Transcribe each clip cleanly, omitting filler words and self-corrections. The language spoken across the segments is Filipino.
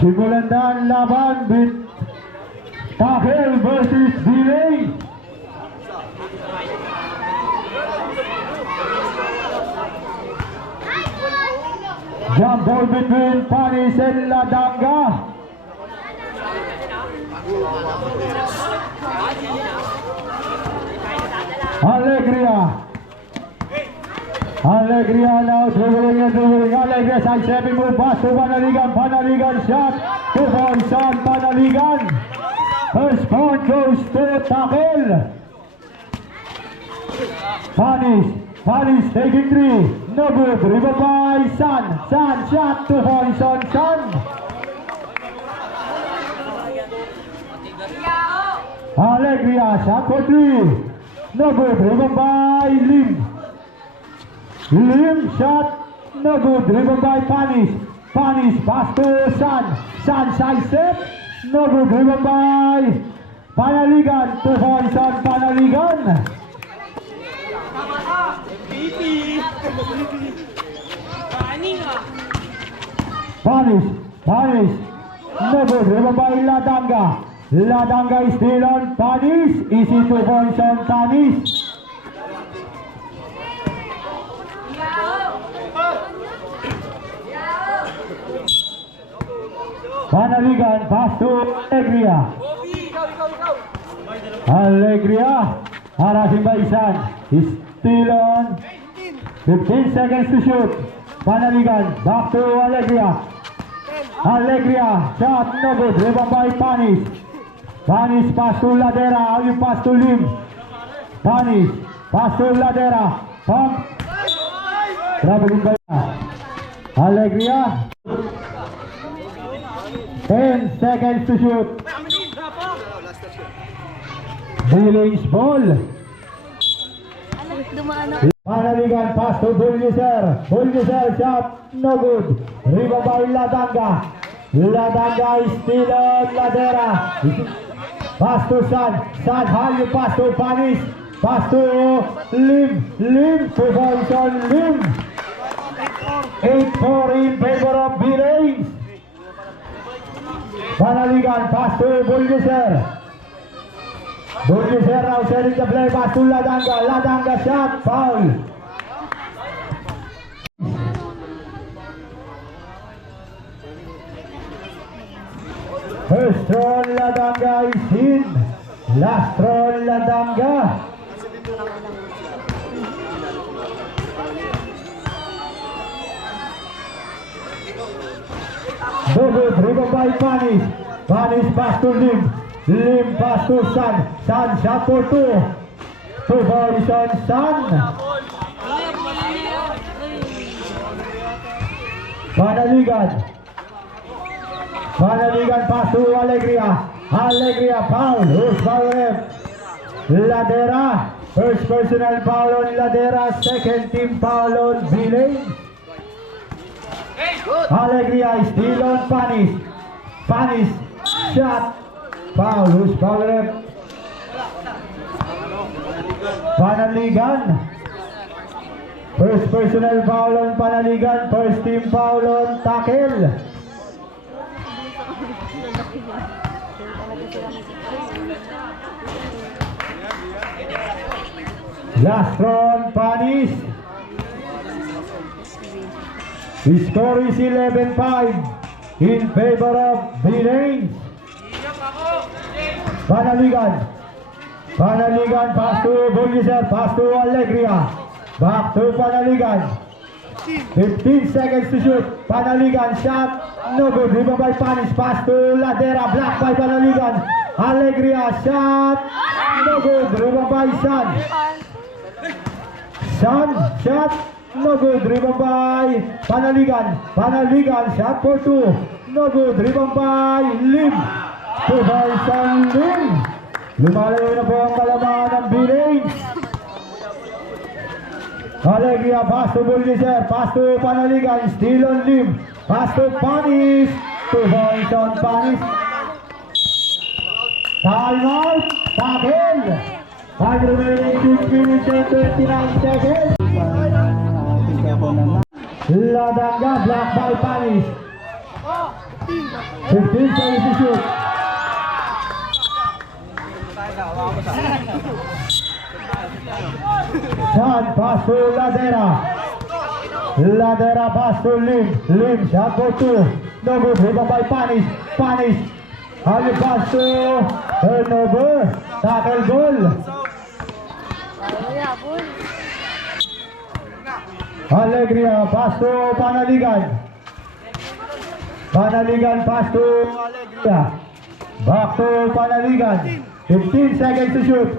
Simulan na ang laban with Takel versus Delay. Jump ball between Panis and Ladanga. Alegria now dribbling and dribbling. Alegria side-stepping move, pass to Panaligan. Panaligan shot. 2 points on Panaligan. First point goes to Takel. Panis taking 3. No good. Rebound by San. San shot. 2 points on San. Alegria shot for 3. No good. Rebound by Lim. Lim shot, no good. Rebound by Panis. Panis pass to San. San side step, no good. Rebound by Panaligan. 2 points on Panaligan. Panis, no good. Rebound by Ladanga. Ladanga is still on Panis. Easy 2 points on Panis. Panaligan pass to Alegria. Alegria harassing by San. He's still on. 15 seconds to shoot. Panaligan back to Alegria. Alegria shot no good. Rebound by Panis. Panis pass to Ladera. How you pass to Lim? Panis pass to Ladera. Pump. Traveling by Alegria. 10 seconds to shoot. Delay's ball. Panaligan pass to Bulgiser. Bulgiser shot no good. Rebound by Ladanga. Ladanga is still on Ladera. Pass to San. San, how you pass to Panis? Pass to Lim. Lim, 2 points on Lim. 8-4 in favor of Birains. Panaligan pass to Bulgiser. Bulgiser now setting the play. Pass to Ladanga. Ladanga shot. Foul. First throw Ladanga is in. Last throw Ladanga. Good rebound by Panis. Panis pass to Lim. Lim pass to San. San shot for 2. 2 points on San. Panaligan pass to Alegria. Alegria foul. Who's foul ref? Ladera. First personal foul on Ladera. Second team foul on Bilay. Alegria is still on Panis. Panis shot. Foul. Who's foul ref? Panaligan. First personal foul on Panaligan. First team foul on Takel. Last round Panis. The score is 11-5 in favor of Birains. Panaligan pass to Bulgiser, pass to Alegria. Back to Panaligan. 15 seconds to shoot. Panaligan shot. No good. Rebound by Panis. Pass to Ladera. Blocked by Panaligan. Alegria shot. No good. Rebound by San. San shot. No good. Rebound by Panaligan. Panaligan shot for 2. No good. Rebound by Lim. 2 points on Lim. Lumalayo na po ang kalamangan ng Birains. Alegria pass to Bulgiser. Pass to Panaligan. Still on Lim. Pass to Panis. 2 points on Panis. Time out. Takel. Time remaining 6 minutes and 29 seconds. Ladanga blocked by Panis. 15 seconds to shoot. Shot pass to Ladera. Ladera pass to Lim. Lim shot for 2. No good. Rebound by Panis. Panis. Alley pass to turnover. Tackle goal. Alegria pass to Panaligan. Panaligan pass to Alegria. Back to Panaligan. 15 seconds to shoot.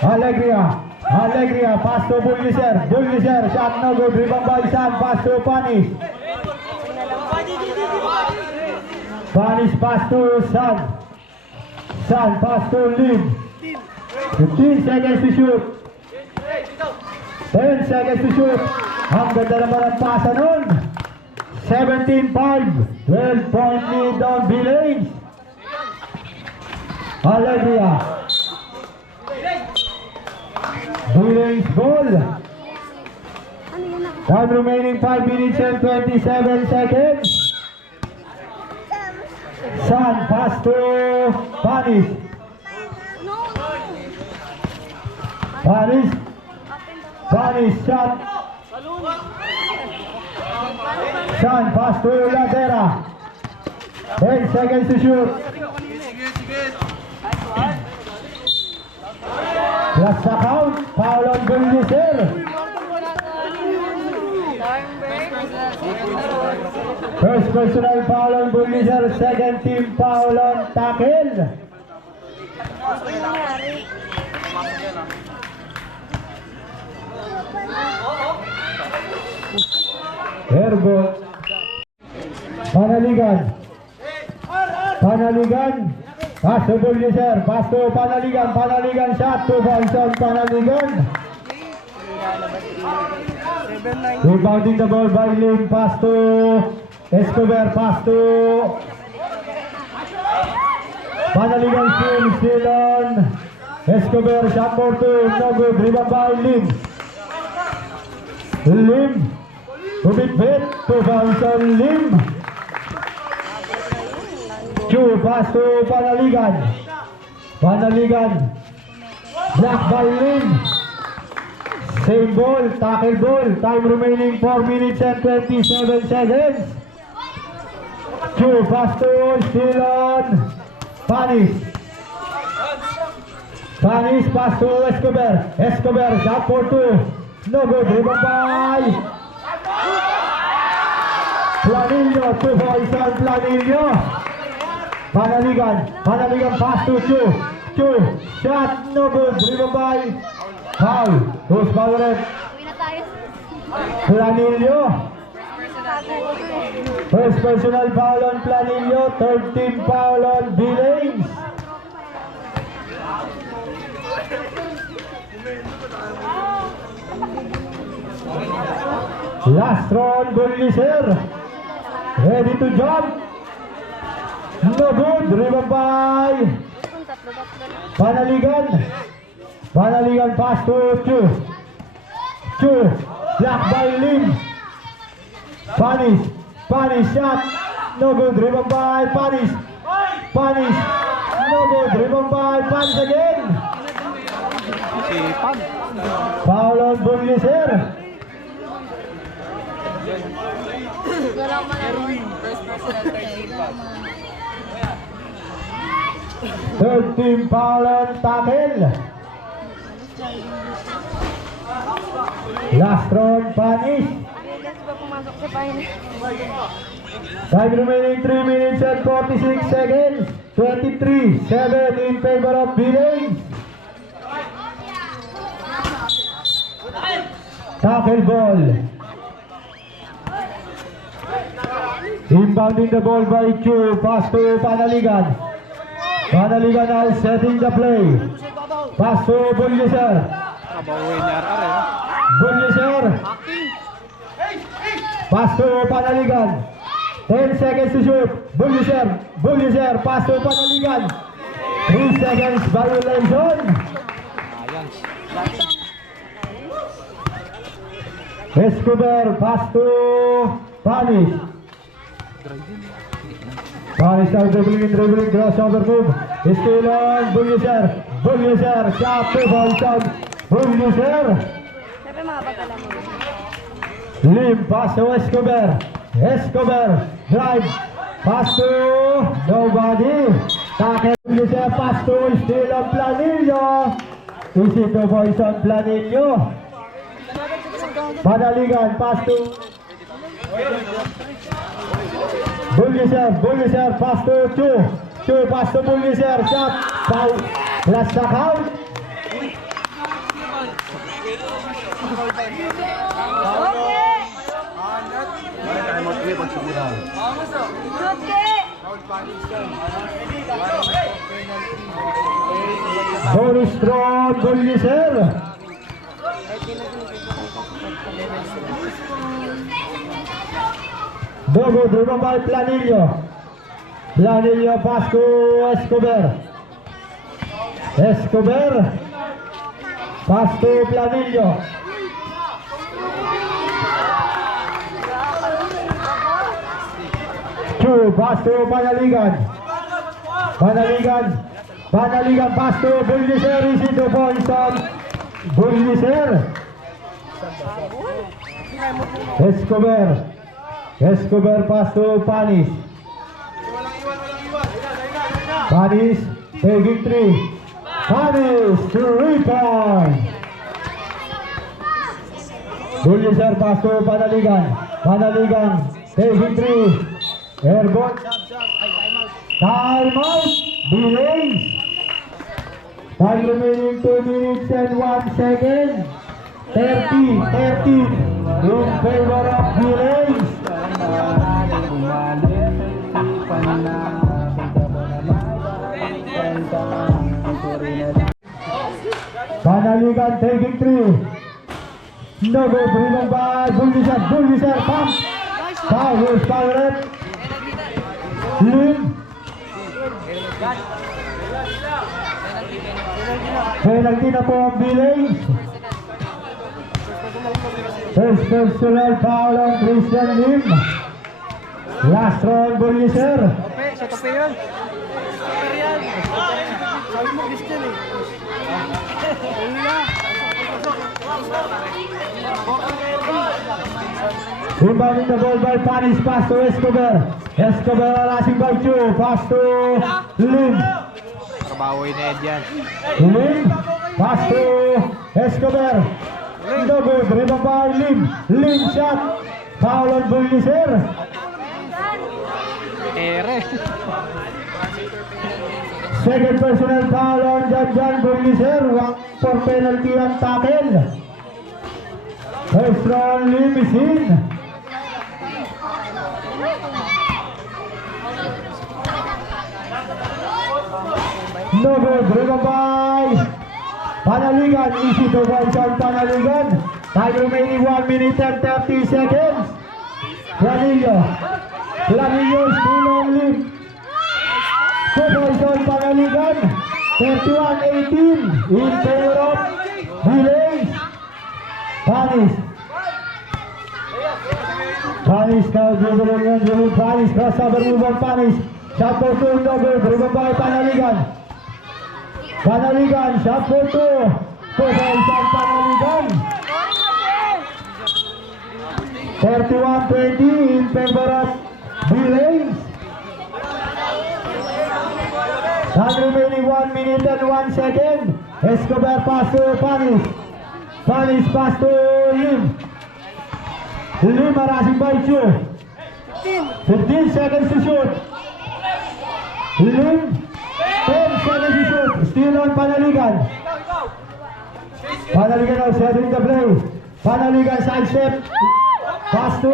Alegria. Alegria pass to Bulliser. Bulliser shot no good. Rebound by San. Pass to Panis. Panis pass to San. San pass to Lim. 15 seconds to shoot. 10 seconds to shoot. Ang ganda naman ang pasa nun. 17-5. 12-point lead on Billings. Alegria. Billings goal. Time remaining 5 minutes and 27 seconds. San pass to Panis. Panis. Panis shot. San pass to Ladera. 10 seconds to shoot. Plus the count. Foul on Bulliser. First personal foul on Bulliser. Second team foul on Tackle. Airball. Panaligan. Panaligan. Pass to Bulliser. Pass to Panaligan. Panaligan shot to Bonson. Panaligan. Rebounding the ball by Lim. Pass to Escobar. Pass to Panaligan. Still on Escobar. Shot for 2. No good. Rebound by Lim. Lim. Bit to Bonson. Lim. Chu pass to Panaligan. Panaligan. Block by Lim. Same ball, tackle ball. Time remaining 4 minutes and 27 seconds. Chu pass to still on Panis. Panis pass to Escobar. Escobar shot for 2. No good. Rebound by Planillo. 2 points on Planillo. Panaligan. Panaligan pass to Chu. Chu shot no good. Rebound by foul. Who's foul red? Planillo. First personal foul on Planillo. Third team foul on Billings. Last round Bulliser. Ready to jump. No good. Rebound by Panaligan. Panaligan pass to Chu. Chu. Block by Lim. Panis. Panis shot. No good. Rebound by Panis. Panis. No good. Rebound by Panis again. Foul on Bulliser. Third team foul on Tackle. Last round Panis. Time remaining 3 minutes and 46 seconds. 23-7 in favor of Billings. Tackle ball. Inbounding the ball by Chu. Pass to Panaligan. Panaligan now setting the play. Pass to Bulliser. Bulliser. Pass to Panaligan. 10 seconds to shoot. Bulliser. Bulliser. Pass to Panaligan. 3 seconds violation. Escobar. Pass to Panis. Panis now dribbling, crossover move. Still on Bulldozer, shot to Bolton. Bulldozer. Siyempre mga bata lang mo. Lim, pass to Escobar, drive, pass to nobody. Tackle Bulldozer, pass to still on Planillo. Easy to boys on Planillo. Panaligan, pass to Bulldozer, pass to Chu, pass to Bulldozer, shot, foul, last shot out. Very strong Bulldozer. Dogo driven by Planillo, pass to Escobar, pass to Planillo. Pass to Panaligan, pass to Bulldozer, easy to Boynton. Bulldozer. Escobar, pass to Panis, taking 3. Panis, 3-point. Bulldozer, pass to Panaligan, taking 3. Airborne. Time out. Delays. Time remaining 2 minutes and 1 second. 13 in favor of delays. Panaligan taking 3. No go driven by Bulldozer pump. Foul red. Lim. Penalty na po ang delays. First personal foul on Christian Lim. Last round Bulldozer. Sa tope yun. Sabi mo Christian eh. Rebounding the ball by Panis, pass to Escobar, rushing by Chu, pass to Lim. Kabawi na yan. Lim, pass to Escobar. No good, rebound by Lim shot, foul on Bulldozer. Ere. Second personal foul on Jan Bulldozer, 1 for penalty and tackle. First round Lim is in. No good, driven by Panaligan, easy to bounce on Panaligan. Time remaining 1 minute and 30 seconds. Planillo still on Lim. To bounce on Panaligan. 31-18 in favor of delays. Panis now dribbling and Panis, crossover move on Panis. Shot for 2, no good, driven by Panaligan, shot for 2. Bounce on Panaligan. 31-20 in favor of delays. Time remaining 1 minute and 1 second. Escobar pass to Panis, pass to Lim. Lim rushing by Chu. 15 seconds to shoot. Lim, 10 seconds to shoot. Still on Panaligan. Panaligan now setting the play. Panaligan side step. Pass to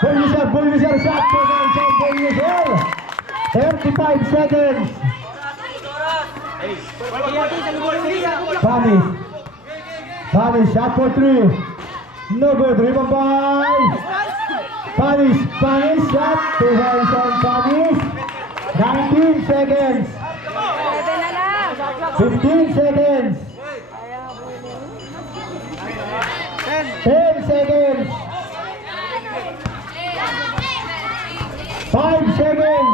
Bulldozer shot to Bulldozer. 35 seconds. Panis shot for 3. No good, rebound by Panis shot to Panis. 19 seconds. 15 seconds. 10 seconds. 5 seconds.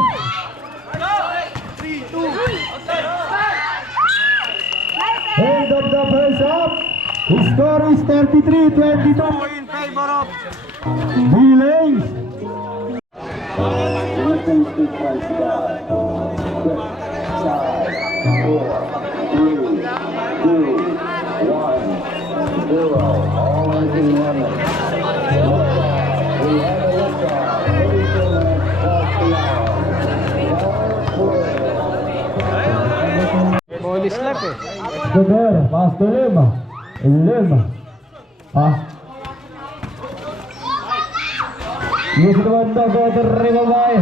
End of the first half. The score is 33-22 in favor of Billings. Body slap eh. Escobar, pass to Lima. Lima. Yes, naman daw go dari babae.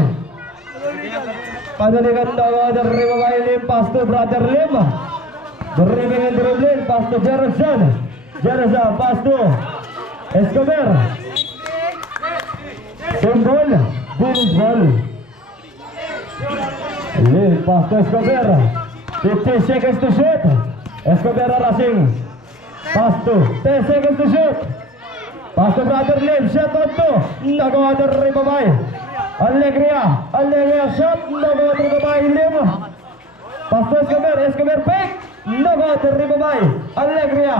Padalikan daw dari babae Lim, pass to brother Lim. Dribling and dribbling, pass to Jerasan. Jerasan, pass to Escobar. Symbol, ball. Lim, pass to Escobar. 15 seconds to shoot. Escobar rushing. Pass to 10 seconds to shoot. Pass to brother Lim. Shot on to. Nagawa dari babae. Alegria. Shot. Nagawa dari babae Lim. Pass to Escobar. Escobar pick. Nagawa dari babae. Alegria.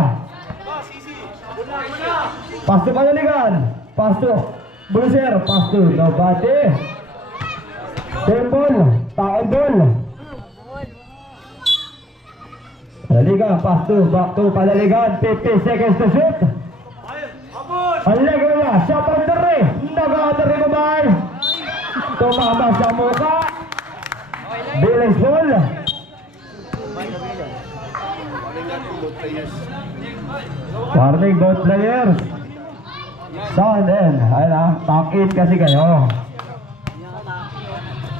Pass to Padaligan. Pass to Bruiser. Pass to Nobati. Symbol. Taon ball. Padaligan, pass to, back to Padaligan, 50 seconds to shoot. Alegria, shot on the ring. Nag-a-atari babae. Tumama sa muka. Billings ball. Warning both players. Sound in. Ayun talk in kasi kayo.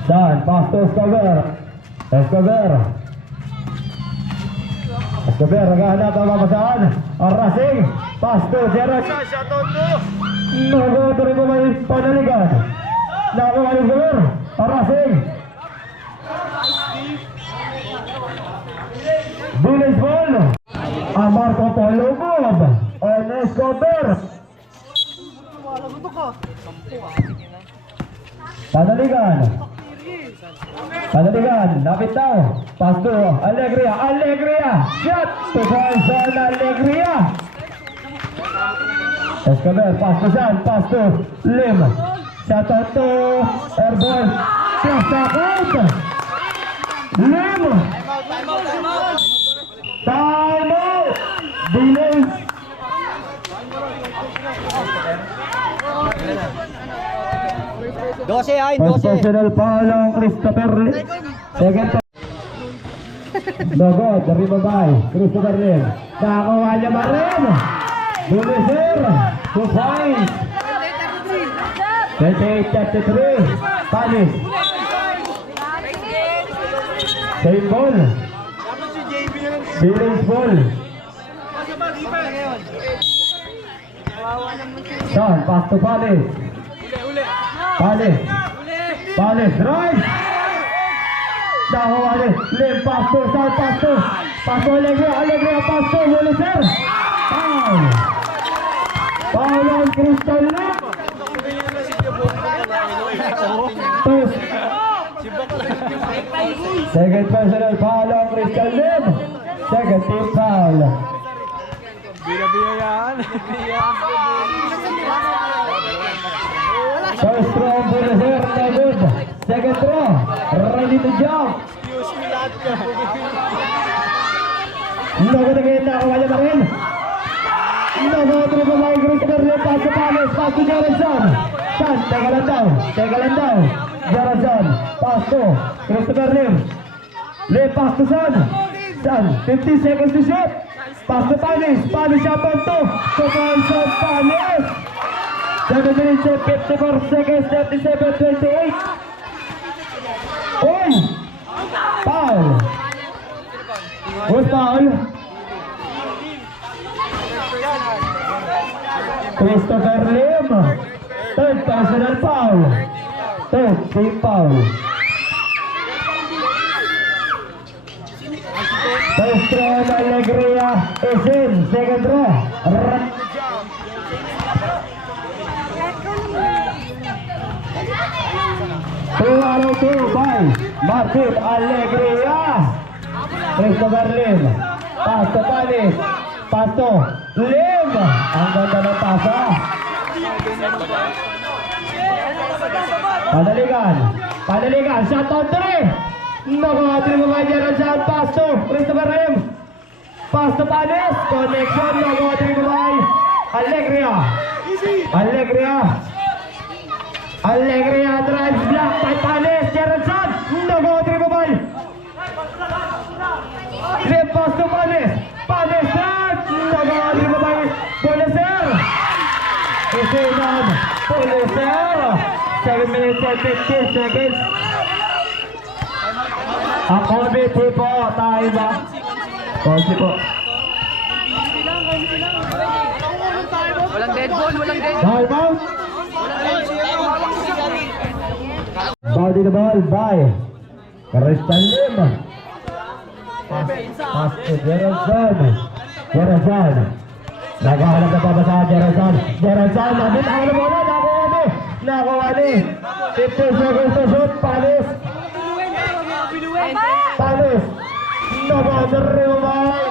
Sound, pass to Escobar. Escobar, naghahanap ang mapasaan. Racing, pass to Gerard. Shot on to. Nag-a-atari babae, Padaligan. Nagawa ni Escobar. Racing. Billings ball. Marco Polo good. On Escobar. Padaligan. Lapit daw. Pass to Alegria. Shot to Bonson Alegria. Escobar, pass to San. Pass to Lim. Shot on to airball. Just out. Lim. Time out. Billings. First personal foul ng Christopher Lim. Second logo dari babae Christopher Lim. Nakakuha niya pa rin. Buliser. 2 points. 28-33. Panis. Same ball. Billings ball. Son, pass to Panis. Panis, right. Nakuha ni Lim, pass to Son, pass to Alegria, pass to Buliser. Foul on Crystal Lim. Second personal foul on Crystal Lim. Second team foul. Biyayaan. First throw on Buliser, no good. Second throw, ready to jump. Nagod again, nakuha niya pa rin. Nagod rin pa mga Christopher Lim, pass to Panis, pass to Jerasan. San, teka lang daw. Jerasan, pass to Christopher Lim. Lim, pass to San. 15 seconds to shoot. Pass to Panis shot on to Bonson Panis. 7 minutes and 54 seconds, 37-28. Oy! Foul! Who's foul? Christopher Lim. Third personal foul. Third team foul. First throw na Alegria is in. Second throw. Tuwa 2 by Martin Alegria. Christopher Lim. Pass to Panis. Pass to Lim. Ang ganda ng pasa. Panaligan. Shot on 3. Nakahatri mo kanya ng shot. Pass to Christopher Lim. Pass to Panis. Connection. Nakahatri mo kanya. Alegria drives block by Panis. Jeronson. Nakahatri mo kanya. Lip pass to Panis. Panis drive. Nakahatri mo kanya. Policer. Isinan. Policer. 7 minutes and 15 seconds. Ang committee po, tayo ba? Konsi po. Walang dead ball. Time out. Body the ball by Christian Lim. Pass to Jeronson. Naghahanap na pabasa Jeronson. Nabit ang bola. Nakuha ni 15 seconds to shoot. Panis. Nabadareway.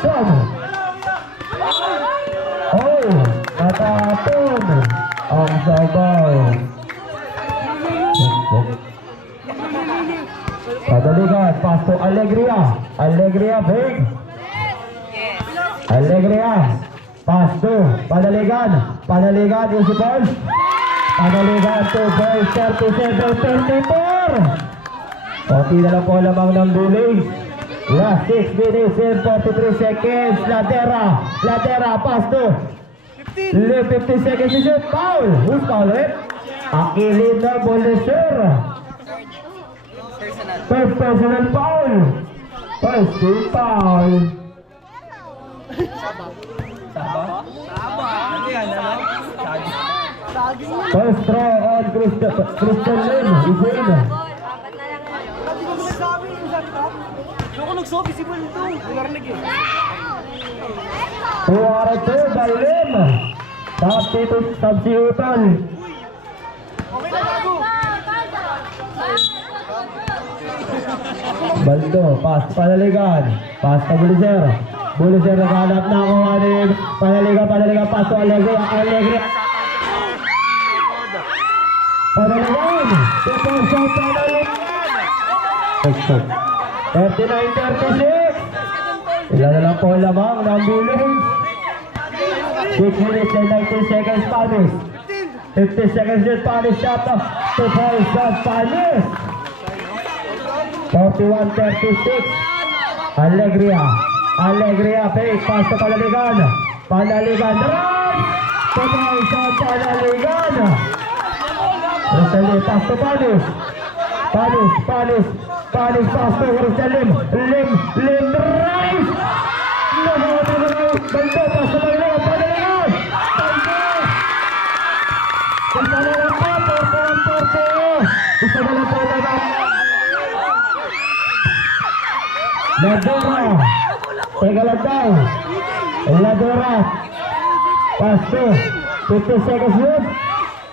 Son. Oh, natapon ang sabaw. Padaligan, pass to Alegria. Big. Alegria. Pass to Padaligan is the ball. Padaligan to boys 37-34. Konti na lang po lamang ng duling. Last 6 minutes and 43 seconds. Ladera, pass to 15 seconds to shoot. Foul. Who's foul it? Aquilin na Policer. First personal foul. First team foul. First throw on Christian Lim. Ako nagsabi si Bal ito. Narinig eh. 2-2 by Lim. Substitution. Okay na bago. Baldo, pass Panaligan. Pass to Buliser. Buliser naghanap na ako. Panaligan, pass to Alegria. Panaligan. Super shot Panaligan. 39-36. Ilan na lang po lamang ng buling. 6 minutes and 19 seconds Panis. 50 seconds yun Panis shot to Panis shot Panis. 41-36. Alegria fake pass to Panaligan run to Panis shot Panaligan. Rosali pass to Panis pass to Lim drive. Baldo pass to Panaligan. Isa na lang po, 41-40. Isa na lang po naman. Ladora. Teka lang daw. Ladora. Pass to 50 seconds yun.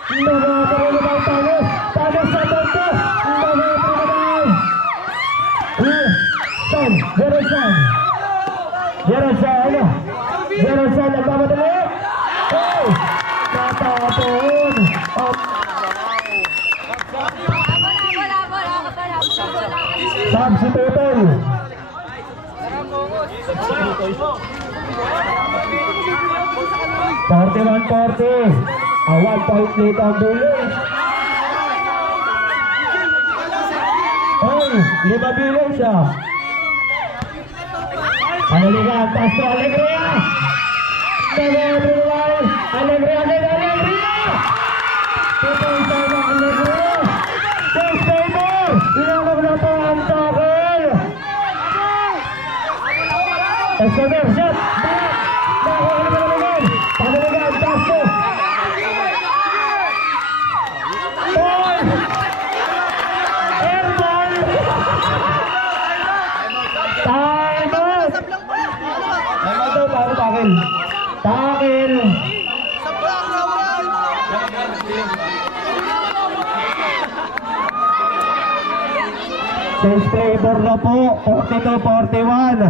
Nagkakaroon na ng Panis. Panis sa Baldo. Jeronson nagmamadali. Oh! Natapon. Substitution. 41-40. A 1 point lead ang dulo. Oh, 5 bilong siya. Panaligan, pass to Alegria. Alegria. Tutuloy na Alegria. First favor. Inawag na po ang tackle. Escobar, shot. Panaligan, pass to. Takil. Change flavor na po, 42-41.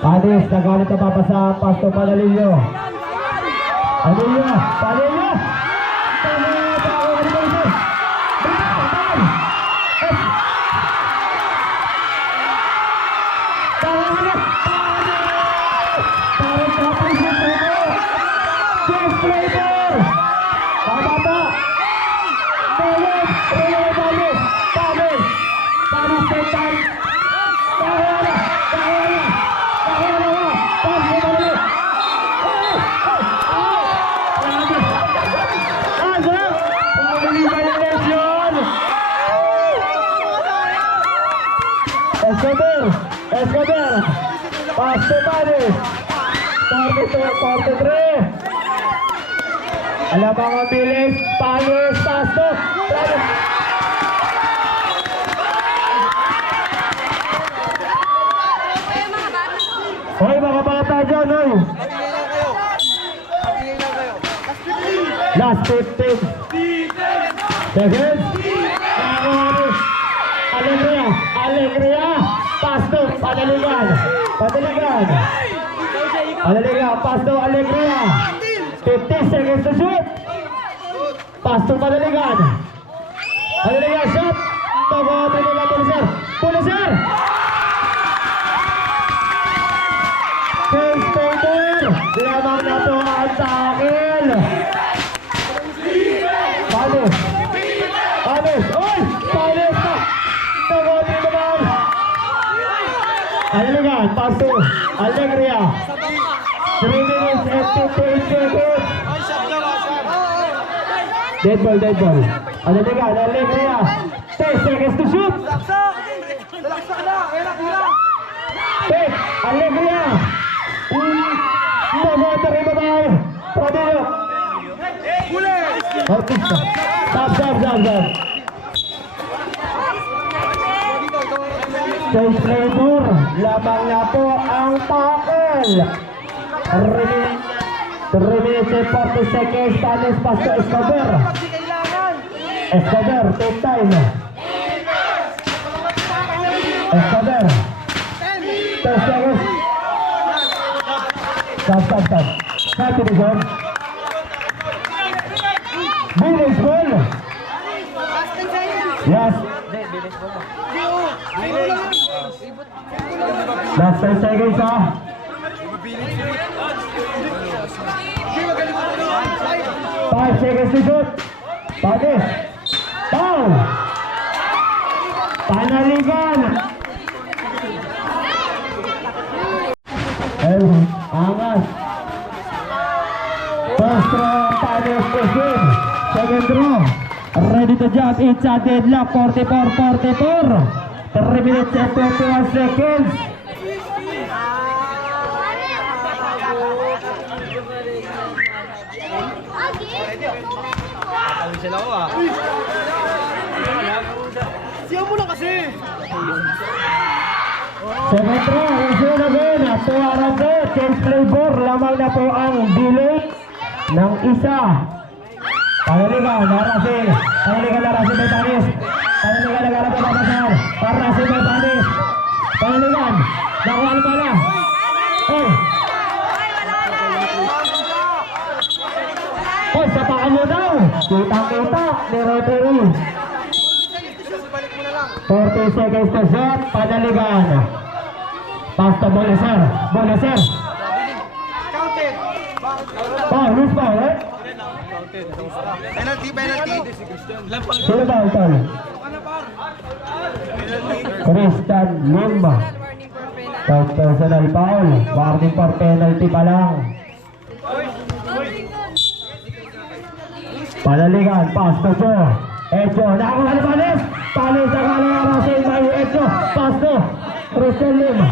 Panis, nagalit na papa sa Pasto Panalillo. Panalillo! Panalillo! Escobar, Pasto Panis, 42-43. Alam ang bilis, Panis, Pasto, Panis. Hoy mga bata dyan, hoy. Last 15 seconds. Alegria, Alegria, Pasto, Panaligan, Panaligan, Panaligan, Pasto, Alegria, 50 seconds to shoot, Pasto, Panaligan, Panaligan, shot, Tago-tago na Puliser, Puliser, Case Paper, lamang na po ang takil, Panis, Panis, oy, Panis na, Tago-tago naman, Alegria, Pasto, Alegria, 3 minutes and 58 seconds. Dead ball, dead ball. Alegria, Alegria, 10 seconds to shoot. Pick, Alegria. Nagota rin ba tayo? Pradillo. Artista. Stop. Change flavor, lamang na po ang tackle. 3 minutes and 40 seconds, Panis, Pasto, Escobar. Escobar, take time. Escobar. 10 seconds. Stop. Stop to the zone. Village ball. Yes. Last 10 seconds, ha? 5 seconds to shoot. Panis. Foul. Panaligan. Angas. First row, Panis to shoot. Second row. Ready to jump. It's a deadlock. 44-44. 3 minutes and 21 seconds. Sila ko ah. Siya mo na kasi. Second row, resume again. Ato arabe, change flavor. Lamang na po ang delay ng isa. Panaligan, Narasin. Panaligan, Narasin may Panis. Panaligan, nagharap ang babasar. Narasin may Panis. Panaligan, nakuha na pala. Hoy, sapaan mo daw. Kita-kita ni referee. 40 seconds to shot, Panaligan. Pasto, Bonacer. Counted. Foul, loose foul, eh? Penalty. Sino ba ito? Tristan Limba. Personal foul. Warning for penalty pa lang. Panaligan, Pasto, Echo, nakakuha ni Panis. Panis, nakakuha Rasin, may Echo. Pasto, Tristan Limba.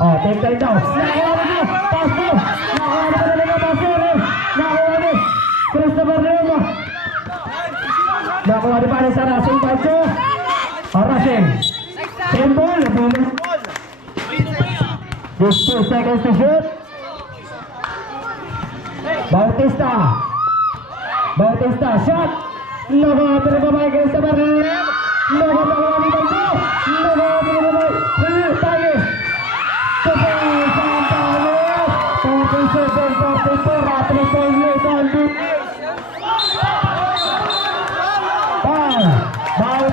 Oh, take time daw. Nakakuha ni Pasto. Nakakuha ni Panaligan, Pasto. Nakakuha ni Christopher Limba. Nakakuha ni Panis sa Rasin, Pasto. Rasin. Symbol. 15 seconds to shoot. Bautista, shot. Nakakuha ni Christopher Limba.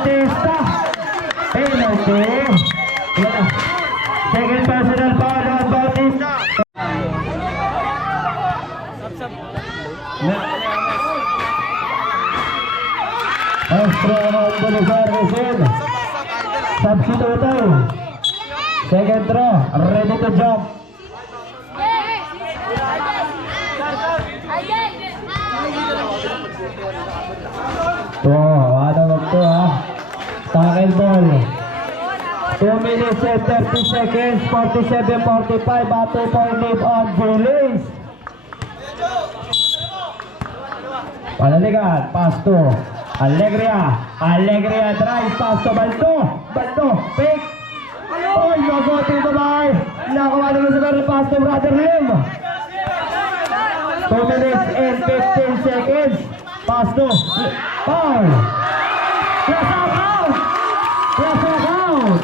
Bautista. Penalty. Yan. Second personal foul on Bautista. Extra on Bolivar Rizal. Substitute. Second throw. Ready to jump. Ano magto ha? Tackle ball. 2 minutes and 30 seconds. 47-45. At 2 point lead on Julius. Panaligan. Pass to Alegria. Alegria drive. Pass to Balto. Balto. Pick. Oy, mabuti babay. Nakawa naman sa meron. Pass to Brother Lim. 2 minutes and 15 seconds. Pass to foul. Yes, out. Yes, out.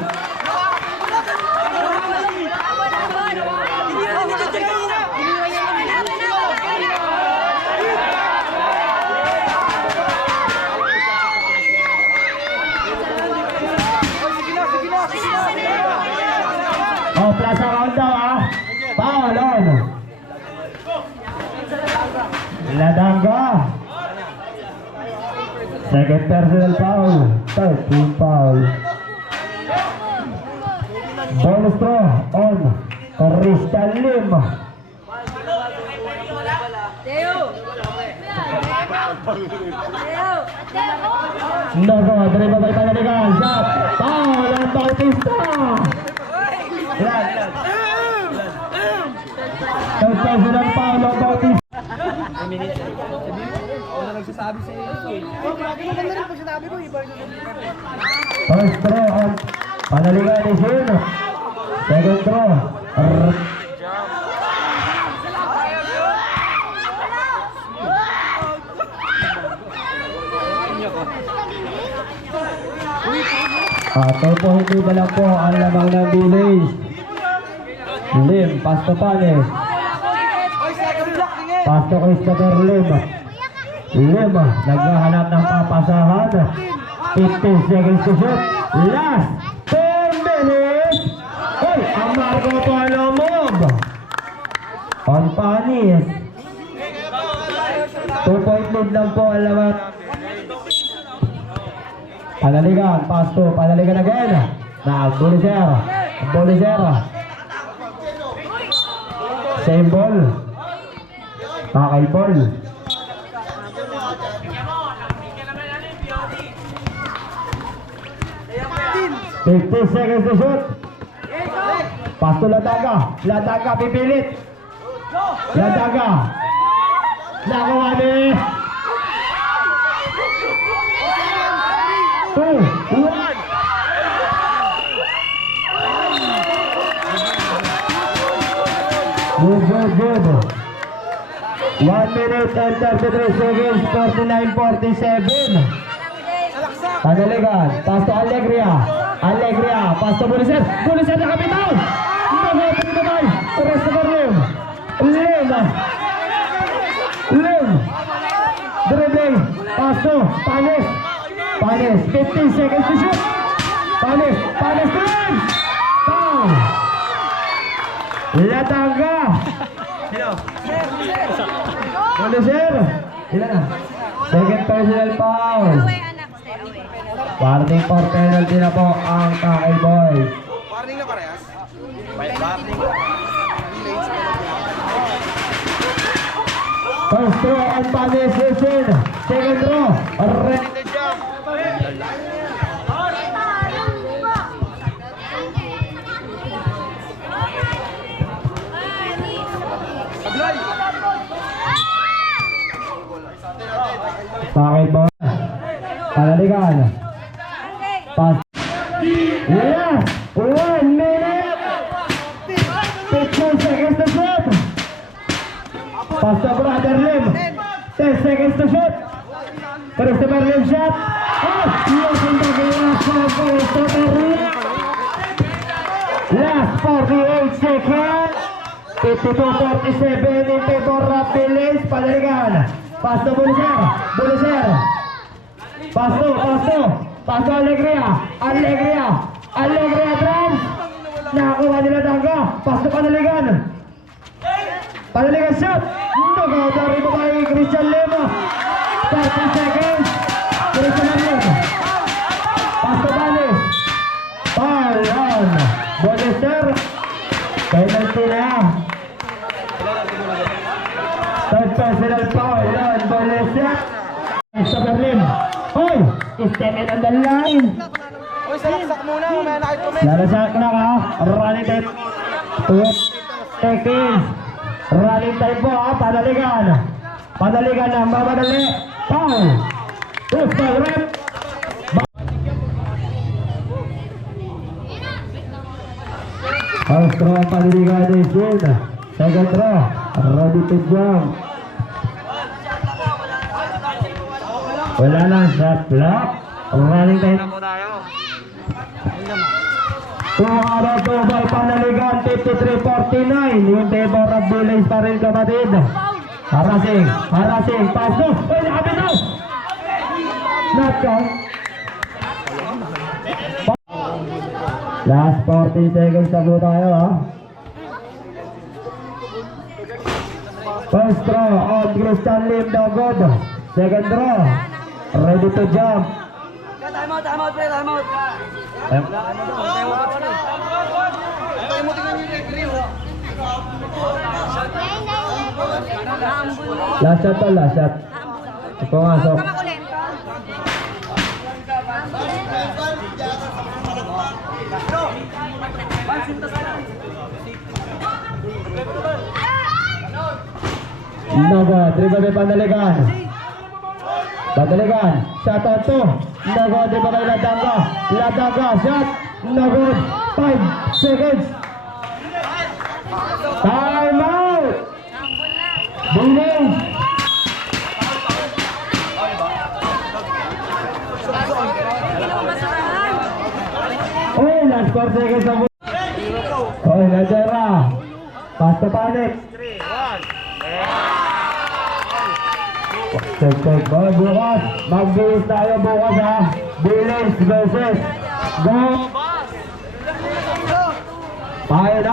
Oh, plus around daw ah. Foul on. Ladangga. Second personal foul. 13 foul. Bonus throw on Crystal Lim. Nako, dari babay panaligan. Shot. Foul on Bautista. Ilan. Third personal foul on Bautista. Nagsasabi sa iyo. Oh, grabe maganda rin pag sinabi ko. Iba yung First throw on Panaligan is in. Second throw. Topo hindi ba lang po ang lamang ng bilis. Lim, pass to Panes. Pass to Christopher Lim. Lim, naghahanap ng papasahan. 15 seconds to shoot. Last 10 minutes. Oy, ang Marco Palomog. On Panis. 2 point lead lang po ang lamang. Panaligan, pass to Panaligan again. Na Buliser. Buliser. Same ball. Takay ball. Fifty seconds to shoot. Pass to Ladaga. Ladaga pipilit. Ladaga. Nakuha ni. 2, 1. Good. 1 minute and 33 seconds. 49-47. Panaligan. Pass to Alegria. Alegria. Pass to Buliser. Buliser na kapitaw. Mabuti na tayo. Christopher Lim. Lim. Dribbling. Pass to Panis. Panis. 15 seconds to shoot. Panis. Panis to Lim. Foul. Latangga. Buliser. Ilan na? Second personal foul. Warning for penalty na po ang Takay Boys. Warning na parehas? Warning. First throw on Panis is in. Second throw. Ready to jump. Takay Boys. Panaligan. Pass. Yes! 1 minute! 15 seconds to shoot! Pass to Brother Lim. 10 seconds to shoot! Christopher Lim shot! Oh! Yes, ang last for Christopher Lim! Last 48 seconds! 52-47 in favor of Phillies. Panaligan. Pass to Buliser. Buliser. Pass to Paso Alegria. Alegria Trans. Nakakuha nila tangga. Paso Panaligan. Panaligan shot. Nakatari pa kay Christian Lema. 30 seconds. Christian Lema. Paso Balis. Palan. Bolester. Penalty na. Third personal foul. Yan. Bolester. Sa Berlin. Hoy! Step it on the line. Uy, salaksak muna. Mamaya na kayo comment. Nalasak na ka. Running time. 2 seconds. Running time po ha. Padaligan. Padaligan na. Mamadali. Foul. Foul rep. First throw ang padaligan ni Jin. Second throw. Ready to jump. Wala lang shot clock. Running time. 2 out of 2 by Panaligan, 53-49. Yung table of delays pa rin kapatid. Harassing, pass mo. Uy, nakabitaw! Not count. Last 14 seconds na po tayo ha. First throw on Christian Lim Dogod. Second throw, ready to jump. Time out, pre, time out. Last shot to, last shot. Pumasok. Nago, dribble by Panaligan. Panaligan, shot on 2. Nago, dribble by Latanga. Shot. Nago, 5 seconds. Time out. Delay. Oh, last 4 seconds na po. Oh, Nadera. Pass to Panic. Check. Bukas. Mag-base tayo bukas ha. Delays versus Go. Tayo na.